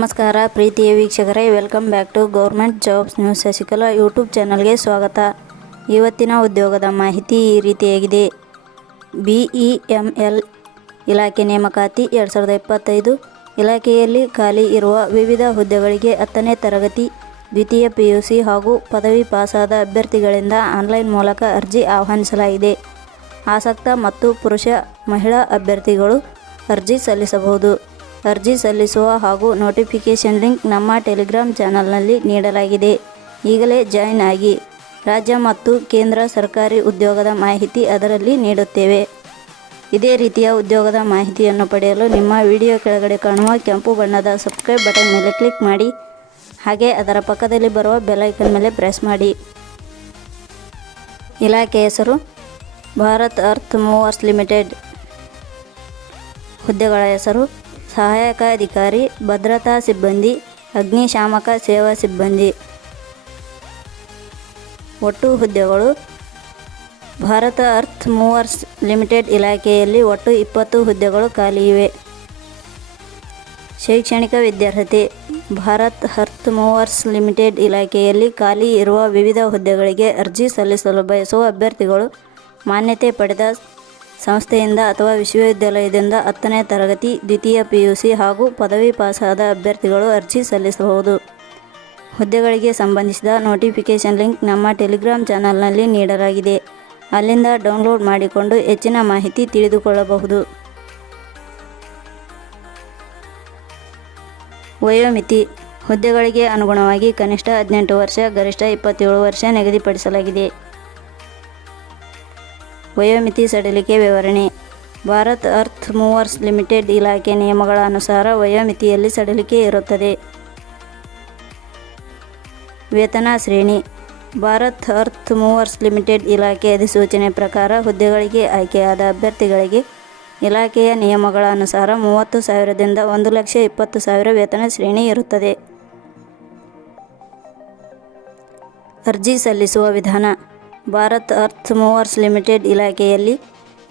ನಮಸ್ಕಾರ ಪ್ರೀತಿಯ ವೀಕ್ಷಕರೇ welcome back to government jobs news Shashikala YouTube ಚಾನಲ್ಗೆ ಸ್ವಾಗತ. ಇವತ್ತಿನ ಉದ್ಯೋಗದ ಮಾಹಿತಿ ಈ ರೀತಿಯಾಗಿದೆ. ಬಿ ಇ ಎಂ ಎಲ್ ಇಲಾಖೆ ನೇಮಕಾತಿ ಎರಡು ಸಾವಿರದ ಇಪ್ಪತ್ತೈದು ಇಲಾಖೆಯಲ್ಲಿ ಖಾಲಿ ಇರುವ ವಿವಿಧ ಹುದ್ದೆಗಳಿಗೆ ಹತ್ತನೇ ತರಗತಿ, ದ್ವಿತೀಯ ಪಿ ಯು ಸಿ ಹಾಗೂ ಪದವಿ ಪಾಸಾದ ಅಭ್ಯರ್ಥಿಗಳಿಂದ ಆನ್ಲೈನ್ ಮೂಲಕ ಅರ್ಜಿ ಆಹ್ವಾನಿಸಲಾಗಿದೆ. ಆಸಕ್ತ ಮತ್ತು ಪುರುಷ ಮಹಿಳಾ ಅಭ್ಯರ್ಥಿಗಳು ಅರ್ಜಿ ಸಲ್ಲಿಸಬಹುದು. ಅರ್ಜಿ ಸಲ್ಲಿಸುವ ಹಾಗೂ ನೋಟಿಫಿಕೇಷನ್ ಲಿಂಕ್ ನಮ್ಮ ಟೆಲಿಗ್ರಾಮ್ ಚಾನಲ್ನಲ್ಲಿ ನೀಡಲಾಗಿದೆ. ಈಗಲೇ ಜಾಯಿನ್ ಆಗಿ. ರಾಜ್ಯ ಮತ್ತು ಕೇಂದ್ರ ಸರ್ಕಾರಿ ಉದ್ಯೋಗದ ಮಾಹಿತಿ ಅದರಲ್ಲಿ ನೀಡುತ್ತೇವೆ. ಇದೇ ರೀತಿಯ ಉದ್ಯೋಗದ ಮಾಹಿತಿಯನ್ನು ಪಡೆಯಲು ನಿಮ್ಮ ವಿಡಿಯೋ ಕೆಳಗಡೆ ಕಾಣುವ ಕೆಂಪು ಬಣ್ಣದ ಸಬ್ಸ್ಕ್ರೈಬ್ ಬಟನ್ ಮೇಲೆ ಕ್ಲಿಕ್ ಮಾಡಿ. ಹಾಗೆ ಅದರ ಪಕ್ಕದಲ್ಲಿ ಬರುವ ಬೆಲೈಕನ್ ಮೇಲೆ ಪ್ರೆಸ್ ಮಾಡಿ. ಇಲಾಖೆ ಹೆಸರು, ಭಾರತ್ ಅರ್ಥ್ ಮೂವರ್ಸ್ ಲಿಮಿಟೆಡ್. ಹುದ್ದೆಗಳ ಹೆಸರು, ಸಹಾಯಕ ಅಧಿಕಾರಿ, ಭದ್ರತಾ ಸಿಬ್ಬಂದಿ, ಅಗ್ನಿಶಾಮಕ ಸೇವಾ ಸಿಬ್ಬಂದಿ. ಒಟ್ಟು ಹುದ್ದೆಗಳು, ಭಾರತ ಅರ್ಥ್ ಮೂವರ್ಸ್ ಲಿಮಿಟೆಡ್ ಇಲಾಖೆಯಲ್ಲಿ ಒಟ್ಟು ಇಪ್ಪತ್ತು ಹುದ್ದೆಗಳು ಖಾಲಿ ಇವೆ. ಶೈಕ್ಷಣಿಕ ವಿದ್ಯಾರ್ಹತೆ ಭಾರತ್ ಹರ್ತ್ ಮೂವರ್ಸ್ ಲಿಮಿಟೆಡ್ ಇಲಾಖೆಯಲ್ಲಿ ಖಾಲಿ ಇರುವ ವಿವಿಧ ಹುದ್ದೆಗಳಿಗೆ ಅರ್ಜಿ ಸಲ್ಲಿಸಲು ಬಯಸುವ ಅಭ್ಯರ್ಥಿಗಳು ಮಾನ್ಯತೆ ಪಡೆದ ಸಂಸ್ಥೆಯಿಂದ ಅಥವಾ ವಿಶ್ವವಿದ್ಯಾಲಯದಿಂದ ಹತ್ತನೇ ತರಗತಿ, ದ್ವಿತೀಯ ಪಿ ಯು ಸಿ ಹಾಗೂ ಪದವಿ ಪಾಸಾದ ಅಭ್ಯರ್ಥಿಗಳು ಅರ್ಜಿ ಸಲ್ಲಿಸಬಹುದು. ಹುದ್ದೆಗಳಿಗೆ ಸಂಬಂಧಿಸಿದ ನೋಟಿಫಿಕೇಷನ್ ಲಿಂಕ್ ನಮ್ಮ ಟೆಲಿಗ್ರಾಮ್ ಚಾನಲ್ನಲ್ಲಿ ನೀಡಲಾಗಿದೆ. ಅಲ್ಲಿಂದ ಡೌನ್ಲೋಡ್ ಮಾಡಿಕೊಂಡು ಹೆಚ್ಚಿನ ಮಾಹಿತಿ ತಿಳಿದುಕೊಳ್ಳಬಹುದು. ವಯೋಮಿತಿ ಹುದ್ದೆಗಳಿಗೆ ಅನುಗುಣವಾಗಿ ಕನಿಷ್ಠ ಹದಿನೆಂಟು ವರ್ಷ, ಗರಿಷ್ಠ ಇಪ್ಪತ್ತೇಳು ವರ್ಷ ನಿಗದಿಪಡಿಸಲಾಗಿದೆ. ವಯೋಮಿತಿ ಸಡಿಲಿಕೆ ವಿವರಣೆ. ಭಾರತ್ ಅರ್ಥ್ ಮೂವರ್ಸ್ ಲಿಮಿಟೆಡ್ ಇಲಾಖೆ ನಿಯಮಗಳ ಅನುಸಾರ ವಯೋಮಿತಿಯಲ್ಲಿ ಸಡಿಲಿಕೆ ಇರುತ್ತದೆ. ವೇತನ ಶ್ರೇಣಿ. ಭಾರತ್ ಅರ್ಥ್ ಮೂವರ್ಸ್ ಲಿಮಿಟೆಡ್ ಇಲಾಖೆ ಅಧಿಸೂಚನೆ ಪ್ರಕಾರ ಹುದ್ದೆಗಳಿಗೆ ಆಯ್ಕೆಯಾದ ಅಭ್ಯರ್ಥಿಗಳಿಗೆ ಇಲಾಖೆಯ ನಿಯಮಗಳ ಅನುಸಾರ ಮೂವತ್ತು ಸಾವಿರದಿಂದ ಒಂದು ಲಕ್ಷ ಇಪ್ಪತ್ತು ಸಾವಿರ ವೇತನ ಶ್ರೇಣಿ ಇರುತ್ತದೆ. ಅರ್ಜಿ ಸಲ್ಲಿಸುವ ವಿಧಾನ. ಭಾರತ್ ಅರ್ಥ್ ಮೂವರ್ಸ್ ಲಿಮಿಟೆಡ್ ಇಲಾಖೆಯಲ್ಲಿ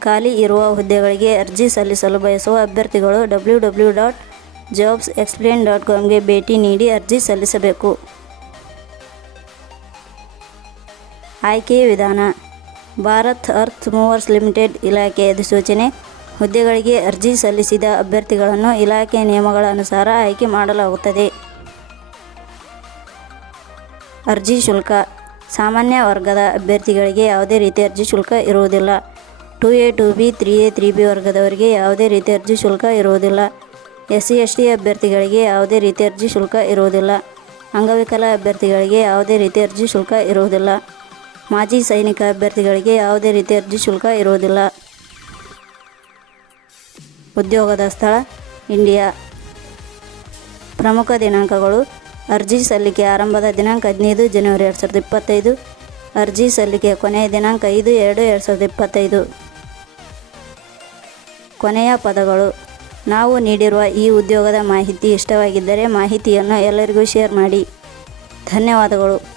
ಖಾಲಿ ಇರುವ ಹುದ್ದೆಗಳಿಗೆ ಅರ್ಜಿ ಸಲ್ಲಿಸಲು ಬಯಸುವ ಅಭ್ಯರ್ಥಿಗಳು W W dot jobs explain dot ಕಾಮ್ಗೆ ಭೇಟಿ ನೀಡಿ ಅರ್ಜಿ ಸಲ್ಲಿಸಬೇಕು. ಆಯ್ಕೆಯ ವಿಧಾನ. ಭಾರತ್ ಅರ್ಥ್ ಮೂವರ್ಸ್ ಲಿಮಿಟೆಡ್ ಇಲಾಖೆ ಅಧಿಸೂಚನೆ, ಹುದ್ದೆಗಳಿಗೆ ಅರ್ಜಿ ಸಲ್ಲಿಸಿದ ಅಭ್ಯರ್ಥಿಗಳನ್ನು ಇಲಾಖೆ ನಿಯಮಗಳ ಅನುಸಾರ ಆಯ್ಕೆ ಮಾಡಲಾಗುತ್ತದೆ. ಅರ್ಜಿ ಶುಲ್ಕ. ಸಾಮಾನ್ಯ ವರ್ಗದ ಅಭ್ಯರ್ಥಿಗಳಿಗೆ ಯಾವುದೇ ರೀತಿ ಅರ್ಜಿ ಶುಲ್ಕ ಇರುವುದಿಲ್ಲ. Two A, two B, three A, three B ವರ್ಗದವರಿಗೆ ಯಾವುದೇ ರೀತಿ ಅರ್ಜಿ ಶುಲ್ಕ ಇರುವುದಿಲ್ಲ. ಎಸ್ ಸಿ, ಎಸ್ ಟಿ ಅಭ್ಯರ್ಥಿಗಳಿಗೆ ಯಾವುದೇ ರೀತಿ ಅರ್ಜಿ ಶುಲ್ಕ ಇರುವುದಿಲ್ಲ. ಅಂಗವಿಕಲ ಅಭ್ಯರ್ಥಿಗಳಿಗೆ ಯಾವುದೇ ರೀತಿ ಅರ್ಜಿ ಶುಲ್ಕ ಇರುವುದಿಲ್ಲ. ಮಾಜಿ ಸೈನಿಕ ಅಭ್ಯರ್ಥಿಗಳಿಗೆ ಯಾವುದೇ ರೀತಿ ಅರ್ಜಿ ಶುಲ್ಕ ಇರುವುದಿಲ್ಲ. ಉದ್ಯೋಗದ ಸ್ಥಳ, ಇಂಡಿಯಾ. ಪ್ರಮುಖ ದಿನಾಂಕಗಳು ಅರ್ಜಿ ಸಲ್ಲಿಕೆ ಆರಂಭದ ದಿನಾಂಕ ಹದಿನೈದು ಜನವರಿ ಎರಡು ಸಾವಿರದ ಇಪ್ಪತ್ತೈದು. ಅರ್ಜಿ ಸಲ್ಲಿಕೆಯ ಕೊನೆಯ ದಿನಾಂಕ ಐದು ಎರಡು ಎರಡು ಸಾವಿರದ ಇಪ್ಪತ್ತೈದು. ಕೊನೆಯ ಪದಗಳು. ನಾವು ನೀಡಿರುವ ಈ ಉದ್ಯೋಗದ ಮಾಹಿತಿ ಇಷ್ಟವಾಗಿದ್ದರೆ ಮಾಹಿತಿಯನ್ನು ಎಲ್ಲರಿಗೂ ಶೇರ್ ಮಾಡಿ. ಧನ್ಯವಾದಗಳು.